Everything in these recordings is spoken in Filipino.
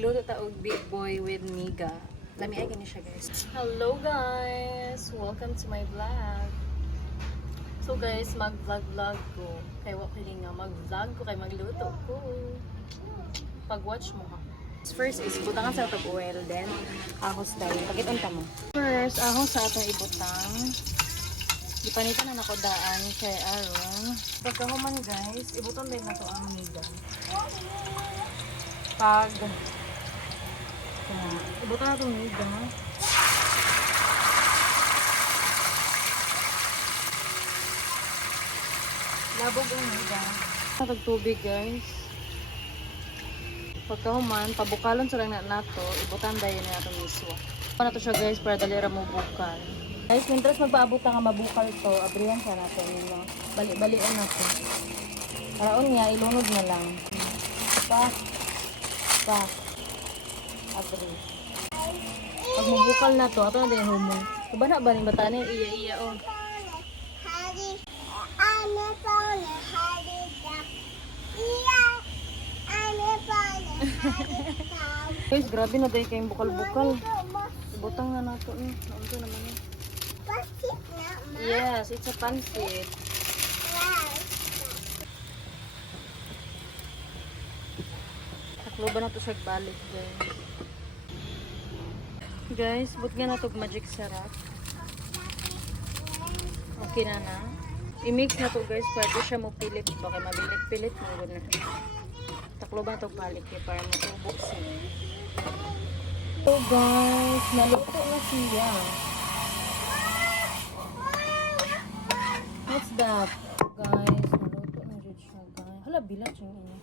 Magluto ta og big boy with miga. Lami ay gani siya guys. Hello guys! Welcome to my vlog. So guys, mag-vlog ko. Kay wa pili nga mag-vlog ko kay magluto ko. Pag-watch mo ha. First is butangan sa atong oil, then ahos tayo. Pakitunta mo. First, ahos sa atong ibutang. Ipanitan na nako daan kay aron. Pagkahuman guys, ibuton din na to ang miga. Pag ibutan na itong miga. Labog ang miga. Tagtubig guys. Pagkahuman, pabukalon sa lang nato, ibutan dayon na itong miswa. Ano na to siya guys para dali ra mo bukal. Guys, mintras magpaabot nga mabukal to, abrihan sa natin yun. Bali-balian na to. Paraon niya, ilunod na lang. Pa. Abri. Pag mabukal na to, ato na din humong. Diba na ba rin bata na iya-iya oh. Guys, grabe na dahil kayong bukal-bukal. Ibutang na nato eh. Ano naman eh. Pancit na, ma. Yes, it's a pancit. Taklo ba na to siya balik guys. Guys, but nga na to magic sarap. Okay na na. I-mix na to guys para di siya mo pilit. Baka mabilit-pilit mo na. Taklo ba na to balik eh para matubo siya. So guys, naluto na siya. What's that? Guys, naluto na rin siya guys. Hala, bilat siya niya.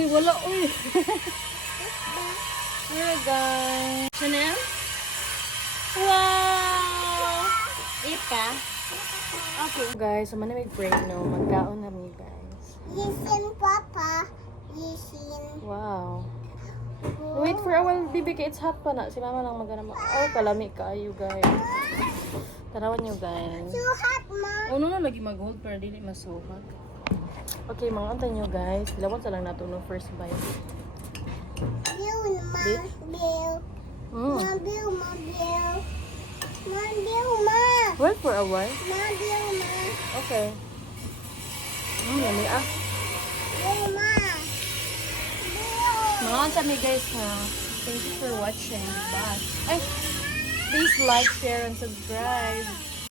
Uy, wala uy! Here guys. Chanel? Wow! Eat ka? Okay. Guys, so manamig break no. Magkaon na rin guys. Listen, Papa. Listen. Wow. Wait for a while, baby, kaya it's hot pa na. Si mama lang magana mo. Oh, kalami kayo guys. Tarawan nyo guys. So hot, ma. Ano na lagi mag-hold para dili masuhag. Okay, mga antay nyo guys. Lawan sa lang nato no first bite. Bill, ma. Bill. Ma, Bill, ma, Bill. Ma, Bill, ma. Wait for a while. Ma, Bill, ma. Okay. Yummy ah. Bill, ma. Bill. Mga antay mi guys ha. Thank you for watching. Bye. Ay, please like, share, and subscribe.